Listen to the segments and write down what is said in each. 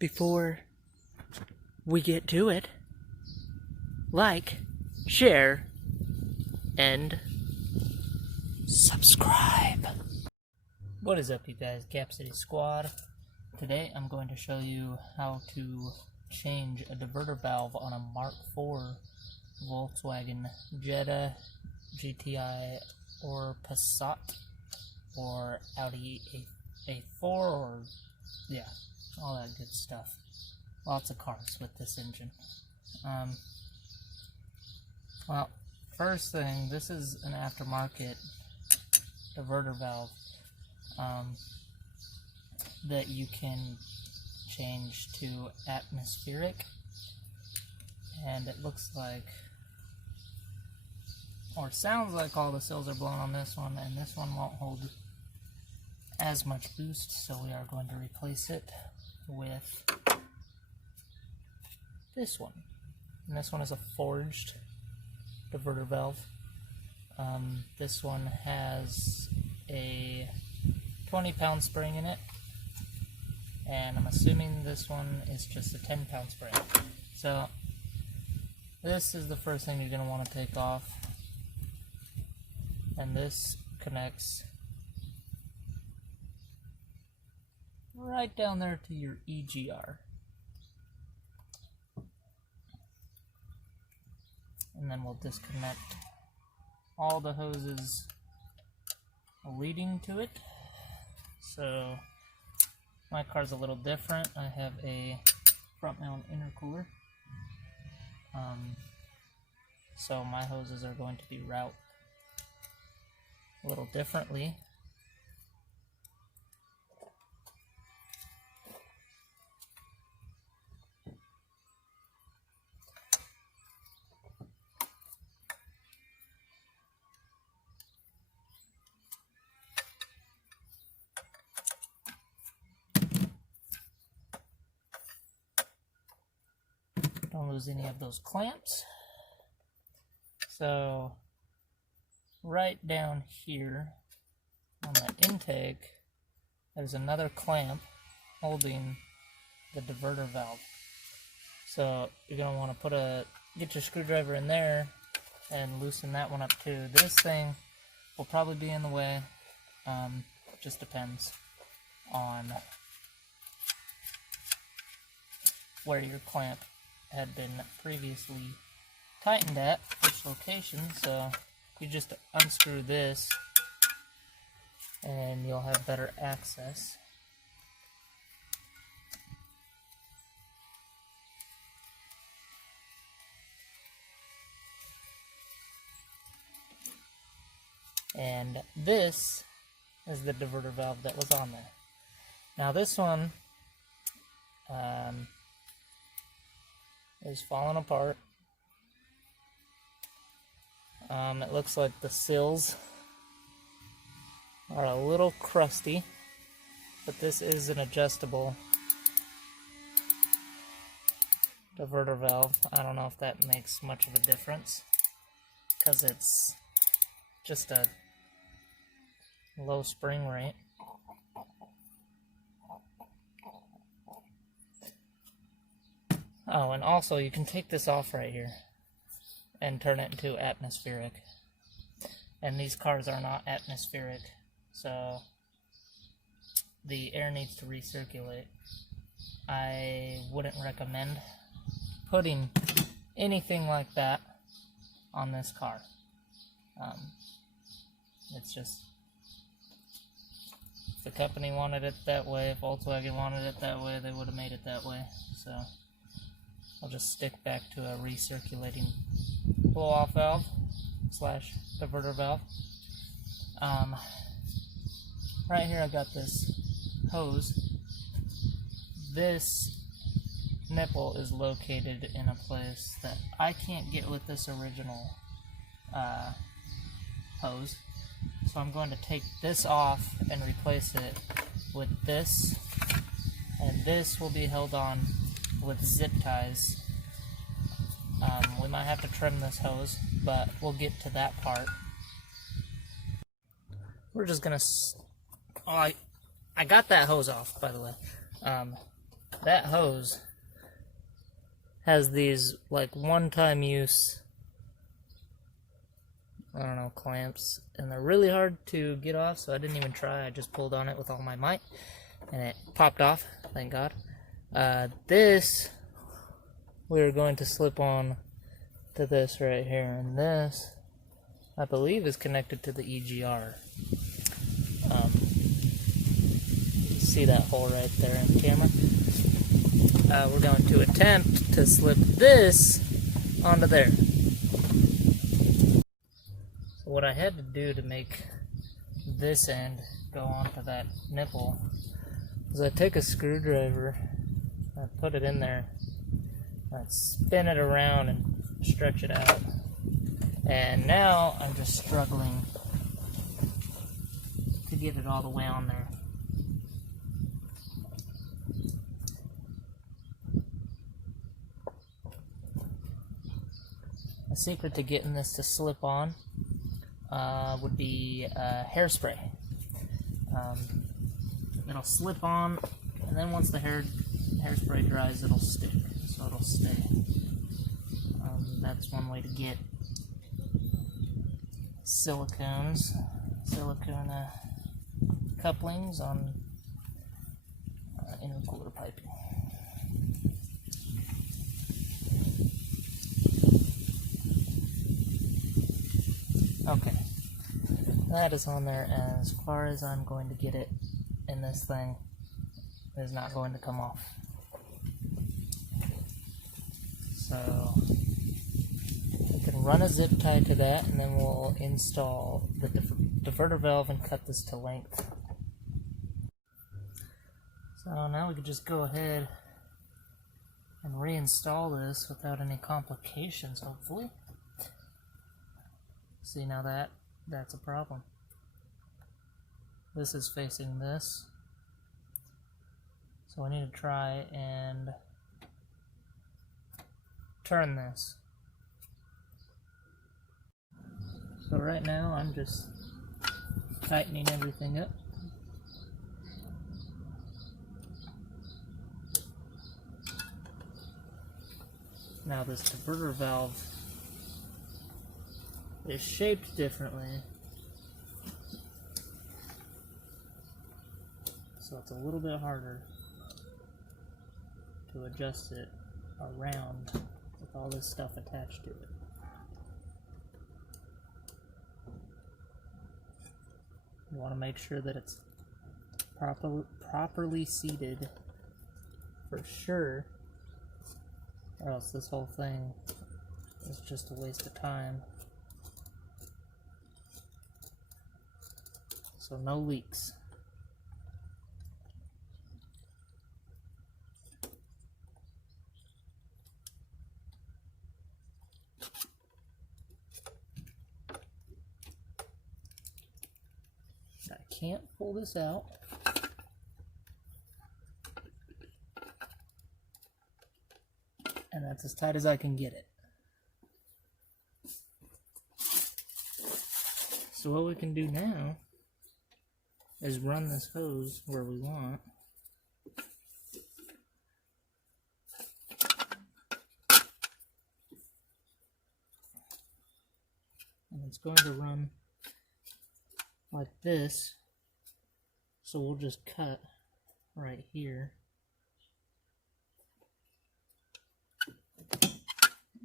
before we get to it, like, share, and subscribe. What is up, you guys? Cap City Squad. Today I'm going to show you how to change a diverter valve on a Mark IV Volkswagen Jetta, GTI, or Passat, or Audi A4, or yeah, all that good stuff. Lots of cars with this engine. Well, first thing, this is an aftermarket diverter valve that you can change to atmospheric, and it looks like, or sounds like, all the seals are blown on this one, and this one won't hold as much boost, so we are going to replace it with this one. And this one is a forged diverter valve. This one has a 20-pound spring in it, and I'm assuming this one is just a 10-pound spring. So this is the first thing you're going to want to take off, and this connects right down there to your EGR. And then we'll disconnect all the hoses leading to it. So my car's a little different. I have a front mount intercooler. So my hoses are going to be routed a little differently. Don't lose any of those clamps. So right down here on the intake, there's another clamp holding the diverter valve. So you're going to want to get your screwdriver in there and loosen that one up too. This thing will probably be in the way. Just depends on where your clamp had been previously tightened at, which location. So you just unscrew this and you'll have better access. And this is the diverter valve that was on there. Now this one is falling apart. It looks like the seals are a little crusty, but this is an adjustable diverter valve. I don't know if that makes much of a difference because it's just a low spring rate. Oh, and also you can take this off right here and turn it into atmospheric. And these cars are not atmospheric, so the air needs to recirculate. I wouldn't recommend putting anything like that on this car. It's just, if the company wanted it that way, if Volkswagen wanted it that way, they would have made it that way. So I'll just stick back to a recirculating blow-off valve slash diverter valve. Right here I got this hose. This nipple is located in a place that I can't get with this original hose. So I'm going to take this off and replace it with this, and this will be held on with zip ties. We might have to trim this hose, but we'll get to that part. We're just gonna, I got that hose off, by the way. that hose has these like one-time use, I don't know, clamps, and they're really hard to get off, so I didn't even try. I just pulled on it with all my might and it popped off, thank God. This we're going to slip on to this right here, and this I believe is connected to the EGR. You can see that hole right there in the camera. We're going to attempt to slip this onto there. So what I had to do to make this end go onto that nipple is I take a screwdriver, I put it in there, I spin it around and stretch it out. And now I'm just struggling to get it all the way on there. The secret to getting this to slip on would be hairspray. It'll slip on, and then once the hairspray dries, it'll stick, so it'll stay. That's one way to get silicone couplings on intercooler piping. Okay, that is on there, and as far as I'm going to get it in this thing, it is not going to come off. So we can run a zip tie to that, and then we'll install the diverter valve and cut this to length. So now we can just go ahead and reinstall this without any complications, hopefully. See, now that's a problem. This is facing this, so we need to try and turn this. So right now I'm just tightening everything up. Now this diverter valve is shaped differently, so it's a little bit harder to adjust it around with all this stuff attached to it. You want to make sure that it's properly seated for sure, or else this whole thing is just a waste of time. So no leaks. I can't pull this out. And that's as tight as I can get it. So what we can do now is run this hose where we want. And it's going to run like this. So we'll just cut right here.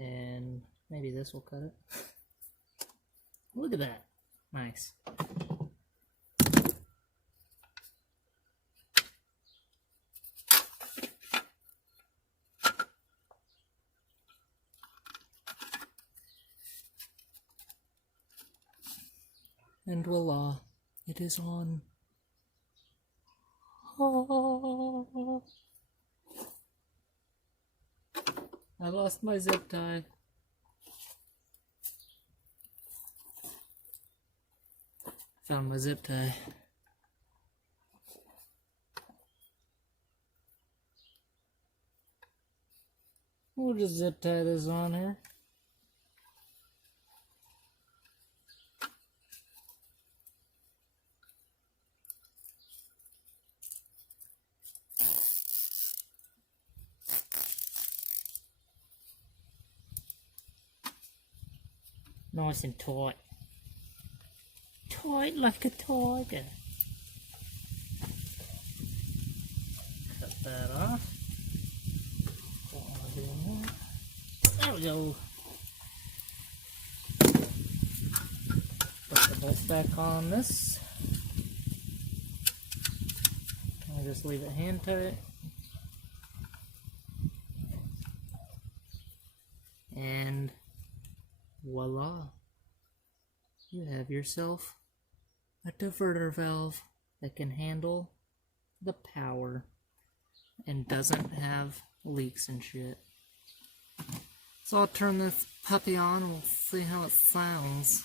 And maybe this will cut it. Look at that. Nice. And voila, it is on. Oh. I lost my zip tie. Found my zip tie. We'll just zip tie this on here. Nice and tight. Tight like a tiger. Cut that off. Don't want to do that. There we go. Put the bolt back on this. I'll just leave it hand tight. And voila, you have yourself a diverter valve that can handle the power and doesn't have leaks and shit. So I'll turn this puppy on and we'll see how it sounds.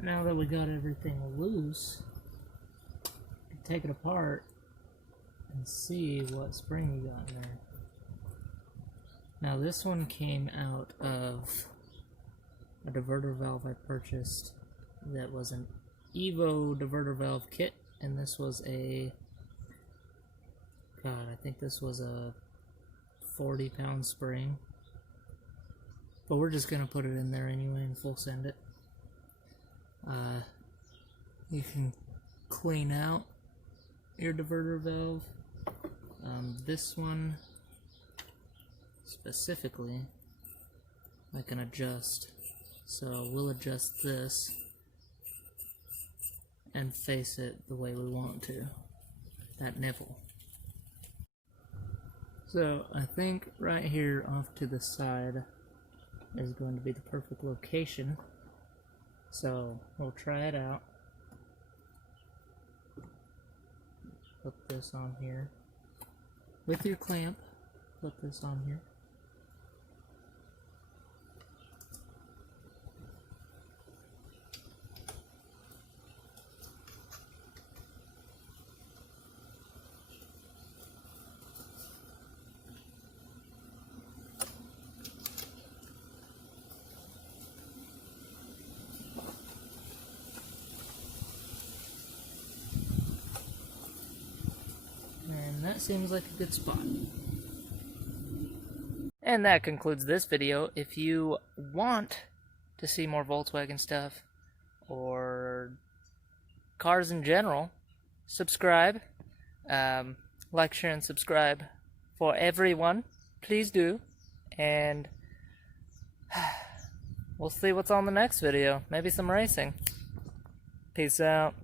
Now that we got everything loose, we can take it apart and see what spring we got in there. Now this one came out of a diverter valve I purchased that was an Evo diverter valve kit, and this was a, God, I think this was a 40-pound spring. But we're just gonna put it in there anyway and full send it. You can clean out your diverter valve. This one specifically I can adjust, so we'll adjust this and face it the way we want to, that nipple. So I think right here off to the side is going to be the perfect location. So we'll try it out. Put this on here. With your clamp, put this on here. And that seems like a good spot. And that concludes this video. If you want to see more Volkswagen stuff or cars in general, subscribe. Like, share, and subscribe for everyone. Please do. And we'll see what's on the next video. Maybe some racing. Peace out.